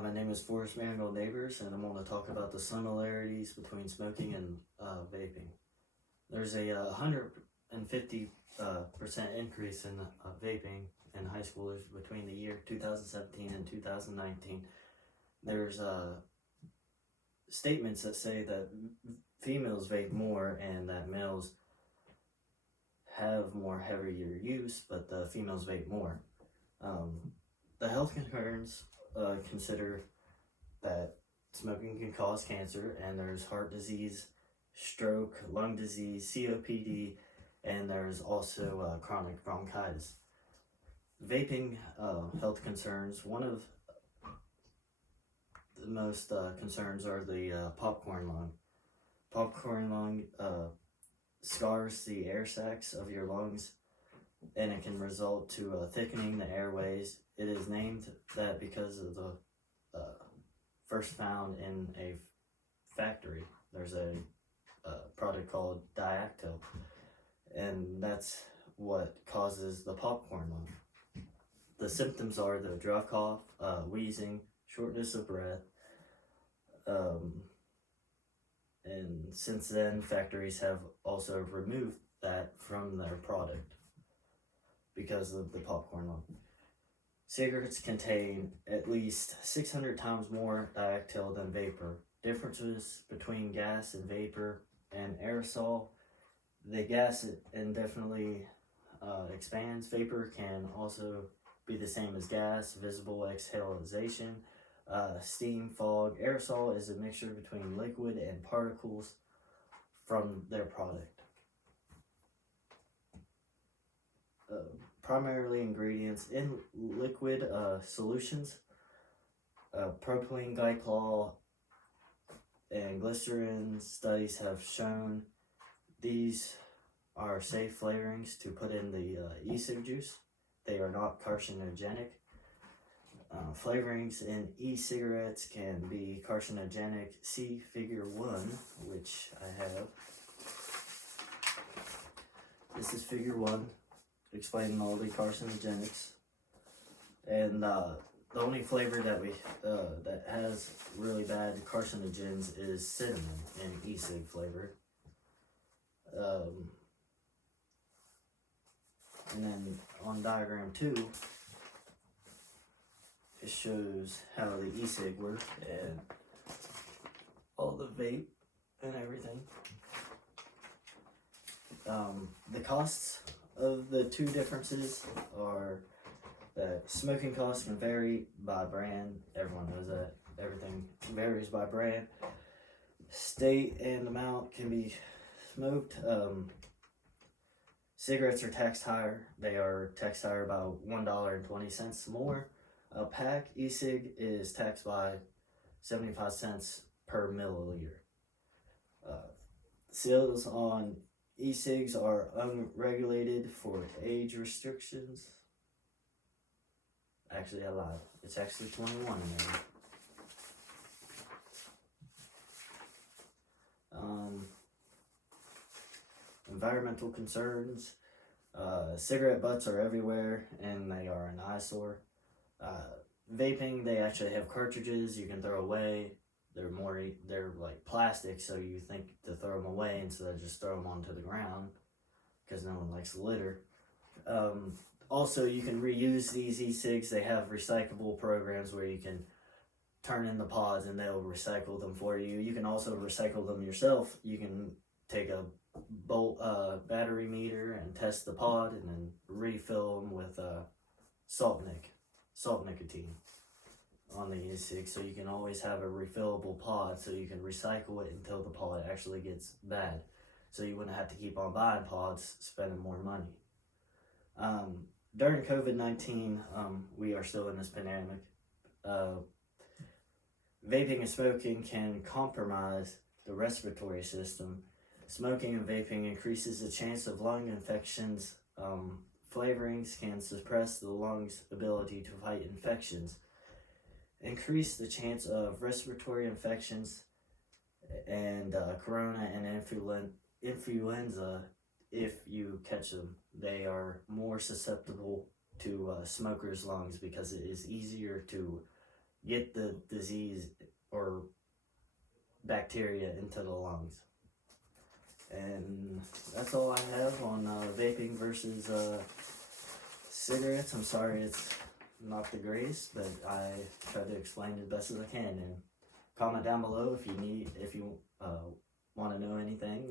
My name is Forrest Manuel Neighbors, and I'm going to talk about the similarities between smoking and vaping. There's a 150% increase in vaping in high schoolers between the year 2017 and 2019. There's statements that say that females vape more and that males have more heavier use, but the females vape more. The health concerns consider that smoking can cause cancer, and there's heart disease, stroke, lung disease, COPD, and there's also chronic bronchitis. Vaping health concerns, one of the most concerns are the popcorn lung. Popcorn lung scars the air sacs of your lungs, and it can result to thickening the airways. It is named that because of the first found in a factory. There's a product called Diactyl, and that's what causes the popcorn lung. The symptoms are the dry cough, wheezing, shortness of breath, and since then factories have also removed that from their product because of the popcorn lung. Cigarettes contain at least 600 times more diactyl than vapor. Differences between gas and vapor and aerosol: the gas indefinitely expands. Vapor can also be the same as gas, visible exhalation, steam, fog. Aerosol is a mixture between liquid and particles from their product. Primarily ingredients in liquid solutions: propylene glycol and glycerin. Studies have shown these are safe flavorings to put in the e-cig juice. They are not carcinogenic. Flavorings in e-cigarettes can be carcinogenic. See Figure 1, which I have. This is Figure 1, explaining all the carcinogenics. And the only flavor that that has really bad carcinogens is cinnamon in e-cig flavor. And then on diagram 2, it shows how the e-cig works and all the vape and everything. The costs of the two differences are that smoking costs can vary by brand. Everyone knows that. Everything varies by brand. State and amount can be smoked. Cigarettes are taxed higher. They are taxed higher about $1.20 more. A pack e-cig is taxed by 75 cents per milliliter. Sales on e-cigs are unregulated for age restrictions. Actually, I lied. It's actually 21 in there. Environmental concerns. Cigarette butts are everywhere, and they are an eyesore. Vaping, they actually have cartridges you can throw away. They're like plastic, so you think to throw them away instead of just throw them onto the ground, because no one likes litter. Also, you can reuse these e-cigs. They have recyclable programs where you can turn in the pods and they'll recycle them for you. You can also recycle them yourself. You can take a battery meter and test the pod and then refill them with salt nicotine on the e-cig, so you can always have a refillable pod, so you can recycle it until the pod actually gets bad, so you wouldn't have to keep on buying pods, spending more money. During COVID-19, we are still in this pandemic. Vaping and smoking can compromise the respiratory system. Smoking and vaping increases the chance of lung infections. Flavorings can suppress the lung's ability to fight infections, increase the chance of respiratory infections, and corona and influenza. If you catch them, they are more susceptible to smokers' lungs because it is easier to get the disease or bacteria into the lungs. And that's all I have on vaping versus cigarettes. I'm sorry it's not the greatest, but I tried to explain as best as I can. And comment down below if you want to know anything.